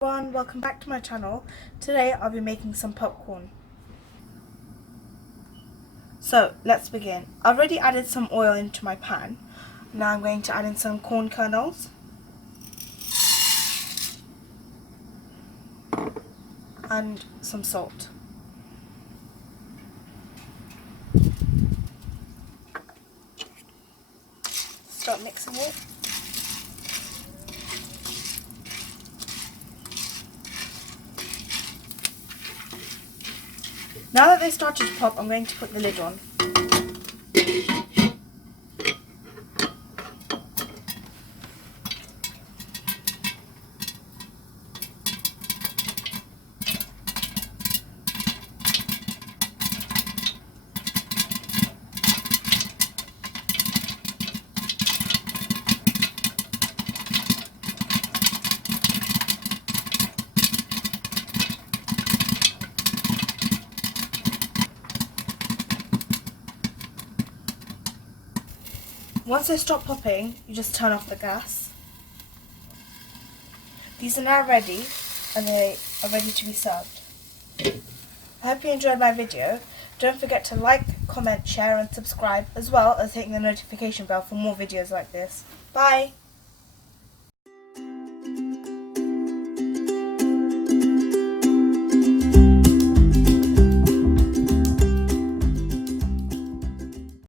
Everyone, welcome back to my channel. Today I'll be making some popcorn. So let's begin. I've already added some oil into my pan. Now I'm going to add in some corn kernels and some salt. Start mixing it. Now that they started to pop, I'm going to put the lid on. Once they stop popping, you just turn off the gas. These are now ready and they are ready to be served. I hope you enjoyed my video. Don't forget to like, comment, share and subscribe, as well as hitting the notification bell for more videos like this. Bye!